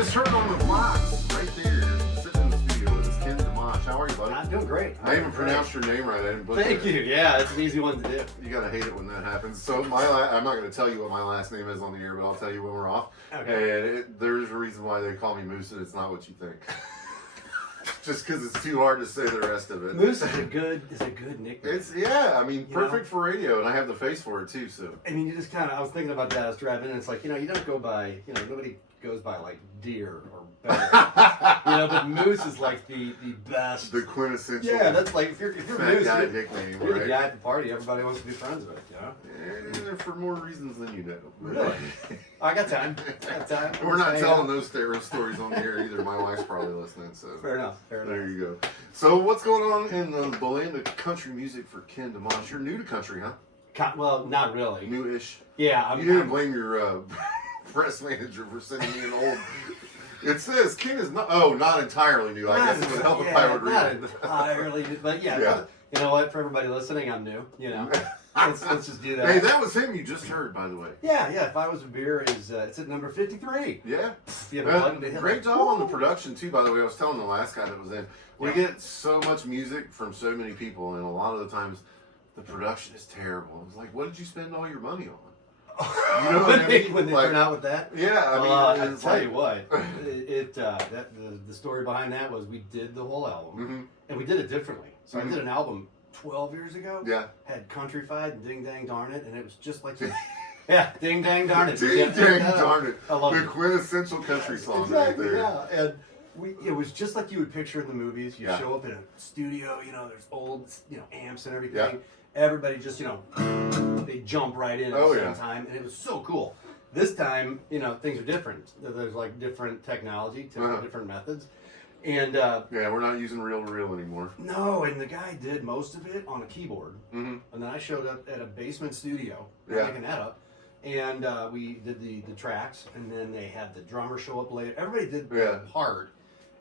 just heard on the blocks right there, sitting in the studio with us, Ken Domash. How are you, buddy? I'm doing great. I even pronounced your name right. I didn't butcher Thank you. Yeah, it's an easy one to do. You gotta hate it when that happens. So I'm not gonna tell you what my last name is on the air, but I'll tell you when we're off. Okay. And there's a reason why they call me Moose, and it's not what you think. Just because it's too hard to say the rest of it. Moose is a good nickname. It's I mean, perfect for radio, and I have the face for it too. So I mean, you just kind of. I was thinking about that. I was driving, and it's like you don't go by. Nobody goes by like deer or bear. But Moose is like the best. The quintessential. Yeah, that's like if you're Moose, guy nickname, you're right? the guy at the party everybody wants to be friends with. Yeah, for more reasons than you know. Really? I got time. We're not telling those stories on the air either. My wife's probably listening, so fair enough. There you go. So what's going on in the land of country music for Ken Domash? You're new to country, huh? Well, not really. New-ish. Yeah, You didn't blame your press manager for sending me an old. It says Ken is not entirely new. I guess it would help if I would read not it. entirely, but yeah. You know what? For everybody listening, I'm new. Let's just do that. Hey, that was him you just heard, by the way. Yeah. If I Was a Beer is it's at number 53. Yeah. Great Great job on the production too. By the way, I was telling the last guy that was in. We get so much music from so many people, and a lot of the times the production is terrible. It's like, what did you spend all your money on? You know what I mean? When they turn out with that? Yeah, I tell you what, the story behind that was we did the whole album, and we did it differently. So I did an album 12 years ago. Yeah. Had Countryfied and Ding Dang Darn It, and it was just like yeah, Ding Dang Darn It. Ding Dang Darn It. I love the it. quintessential country song Exactly, right there. Yeah, and it was just like you would picture in the movies. You show up in a studio, there's old, amps and everything. Yeah. Everybody just, they jump right in at the same time, and it was so cool. This time, things are different. There's like different technology, different methods. And we're not using reel-to-reel anymore. No, and the guy did most of it on a keyboard. And then I showed up at a basement studio, making that up. And we did the tracks, and then they had the drummer show up later. Everybody did their part,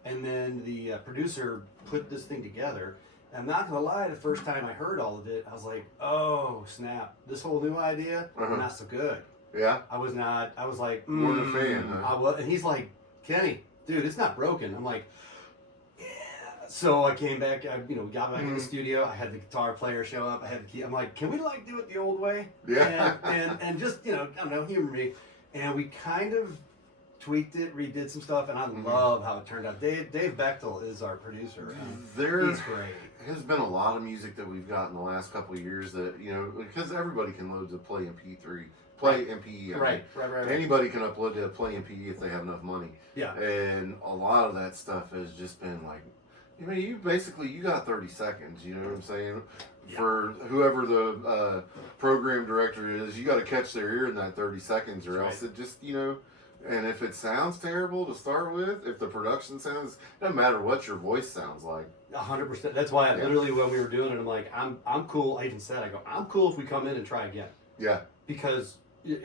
and then the producer put this thing together. And I'm not gonna lie, the first time I heard all of it, I was like, "Oh snap! This whole new idea, not so good." Yeah. I was not. I was like, "We're a fan." Huh? I was, and he's like, "Kenny, dude, it's not broken." I'm like, "Yeah." So I came back. We got back in the studio. I had the guitar player show up. I had the key. I'm like, "Can we do it the old way?" Yeah. And just I don't know, humor me. And we kind of tweaked it, redid some stuff, and I love how it turned out. Dave Bechtel is our producer. He's great. There's been a lot of music that we've got in the last couple of years that because everybody can load to Play MP3, MPE. Right. Anybody can upload to Play MPE if they have enough money. Yeah. And a lot of that stuff has just been like, you got 30 seconds. You know what I'm saying? Yeah. For whoever the program director is, you got to catch their ear in that 30 seconds, or else it just And if it sounds terrible to start with, if the production sounds, it doesn't matter what your voice sounds like. 100%. That's why literally when we were doing it, I'm like, I'm cool. I even said, I'm cool if we come in and try again. Yeah. Because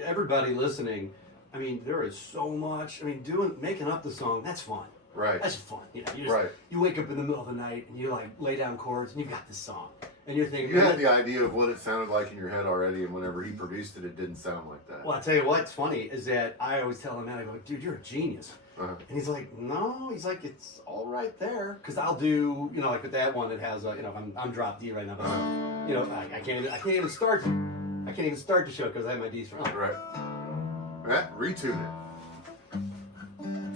everybody listening, there is so much. Making up the song, that's fun. Right. That's fun. You wake up in the middle of the night and you like lay down chords and you've got this song. And you're thinking, you had the idea of what it sounded like in your head already, and whenever he produced it, it didn't sound like that. Well, I'll tell you what's funny is that I always tell him that, I go, dude, you're a genius. And he's like, no, it's all right there. Because I'll do, like with that one, it has, I'm drop D right now, but, I can't even start the show because I have my D's wrong. Right. Retune it.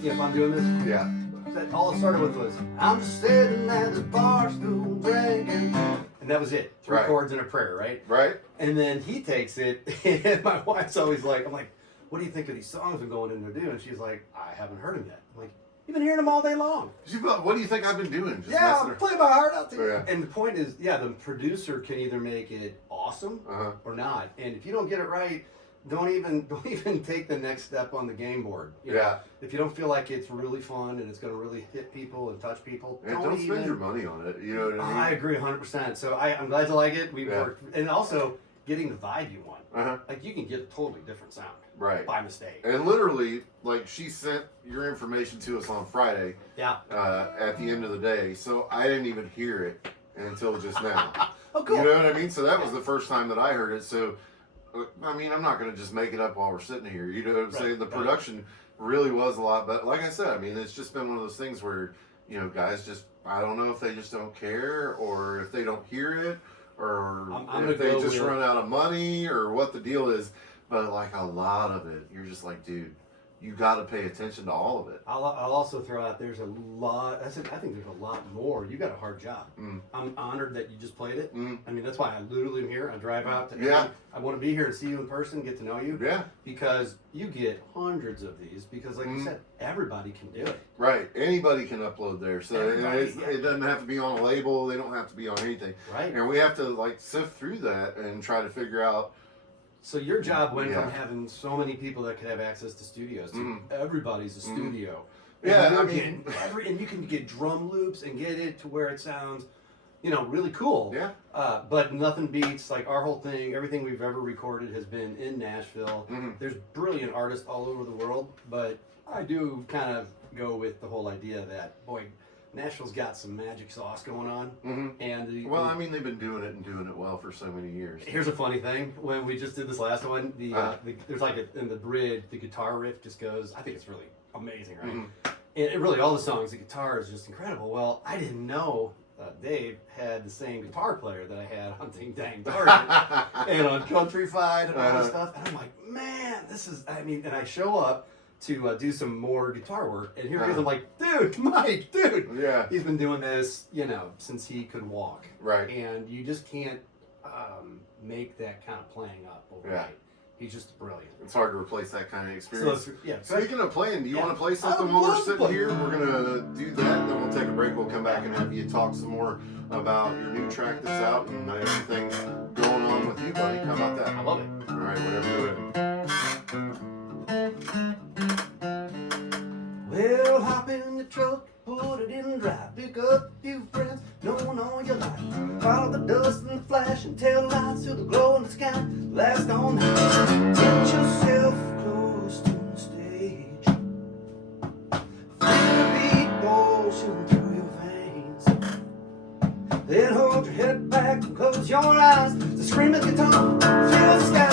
Yeah, if I'm doing this? Yeah. All it started with was, I'm just sitting at the bar stool drinking. And that was it. Three chords and a prayer, right? Right. And then he takes it, and my wife's always like, I'm like, what do you think of these songs I'm going in to do? And she's like, I haven't heard them yet. I'm like, you've been hearing them all day long. What do you think I've been doing? Just I'm playing my heart out to you. Yeah. And the point is, the producer can either make it awesome or not. And if you don't get it right, don't even take the next step on the game board. If you don't feel like it's really fun and it's going to really hit people and touch people, don't spend your money on it. You know what I mean? I agree 100%. So I'm glad you like it. We worked, and also getting the vibe you want. Like you can get a totally different sound. Right. By mistake. And literally, like she sent your information to us on Friday. Yeah. At the end of the day, so I didn't even hear it until just now. Oh, cool. You know what I mean? So that was the first time that I heard it. So, I'm not going to just make it up while we're sitting here. You know what I'm saying? The production really was a lot better. Like I said, I mean, it's just been one of those things where, you know, guys just, I don't know if they just don't care or if they don't hear it or if they just run out of money or what the deal is. But like a lot of it, you're just like, dude, you got to pay attention to all of it. I'll also throw out there's a lot. I think there's a lot more. You got a hard job. I'm honored that you just played it. I mean, that's why I literally am here. I drive out to I want to be here and see you in person, get to know you. Yeah. Because you get hundreds of these. Because like you said, everybody can do it. Right. Anybody can upload there. So it doesn't have to be on a label. They don't have to be on anything. Right. And we have to like sift through that and try to figure out. So your job went from having so many people that could have access to studios to everybody's a studio. Yeah, I mean, and you can get drum loops and get it to where it sounds, you know, really cool. Yeah. But nothing beats like our whole thing. Everything we've ever recorded has been in Nashville. There's brilliant artists all over the world, but I do kind of go with the whole idea that Nashville's got some magic sauce going on. And I mean, they've been doing it well for so many years. Here's a funny thing: when we just did this last one, there's like in the bridge, the guitar riff just goes. I think it's really amazing, right? And it really, all the songs, the guitar is just incredible. Well, I didn't know Dave had the same guitar player that I had on Ding Dang Darn and on Countrified and all this stuff. And I'm like, man, this is. I mean, and I show up to do some more guitar work, and here he is. I'm like, dude, Mike, dude. Yeah. He's been doing this, you know, since he could walk. Right. And you just can't make that kind of playing up overnight. He's just brilliant. It's hard to replace that kind of experience. So Speaking of playing, do you want to play something while we're sitting here? We're going to do that, then we'll take a break. We'll come back and have you talk some more about your new track that's out and everything going on with you, buddy. How about that? I love it. All right, whatever you're ready. Well, hop in the truck, put it in drive, pick up a few friends, no one on your life. Follow the dust and the flash and tail lights to the glow in the sky. Last all night, get yourself close to the stage. Feel the beat motion through your veins. Then hold your head back and close your eyes. The screaming guitar, fill the sky.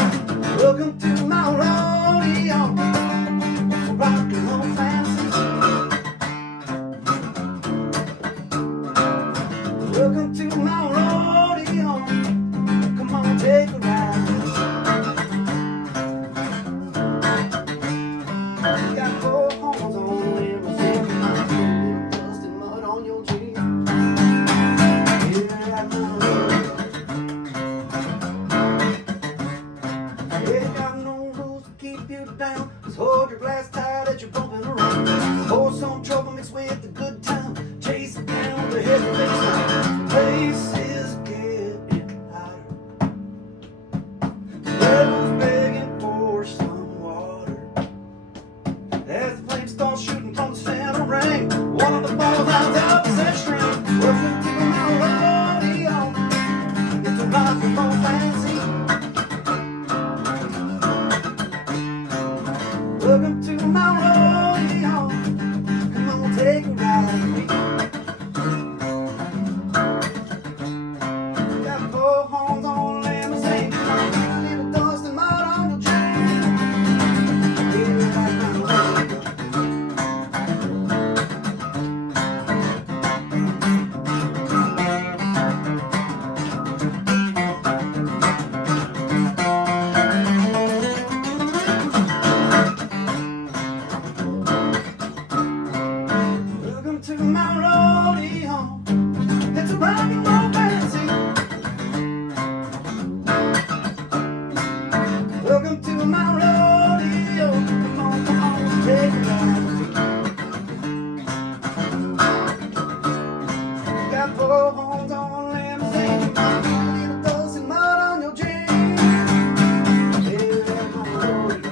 Welcome to my rodeo. Rock and roll fantasy. Welcome to my rodeo. Come on, take a ride. You got 4 horns on everything. Dust and mud on your jeans. Yeah, I know. Yeah, got no rules to keep you down. Just hold your glass tight as you're bumping around. Pour some trouble mixed with the good time. Chase it down the head of the place is getting hotter. The devil's begging for some water. As the flames start shooting from the center ring, one of the balls lines up the set string. Welcome to my rodeo. It's a rock and roll fantasy. Welcome to my rodeo. Come on, take a ride with me. Got 4 horns on a limousine. A little dust and mud on your jeans. Yeah, I know. Welcome to my rodeo. It's a rock and roll fantasy. Welcome to my rodeo. Come on, take a ride with me. Got 4 horns on a limousine. A little dust and mud on your jeans. Yeah, my rodeo.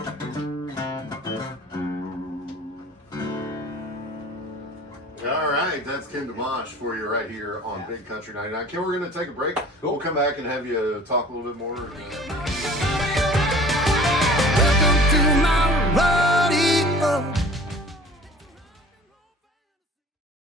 All right, that's Ken Domash for you right here on Big Country 99. Ken, we're going to take a break. We'll come back and have you talk a little bit more. Welcome to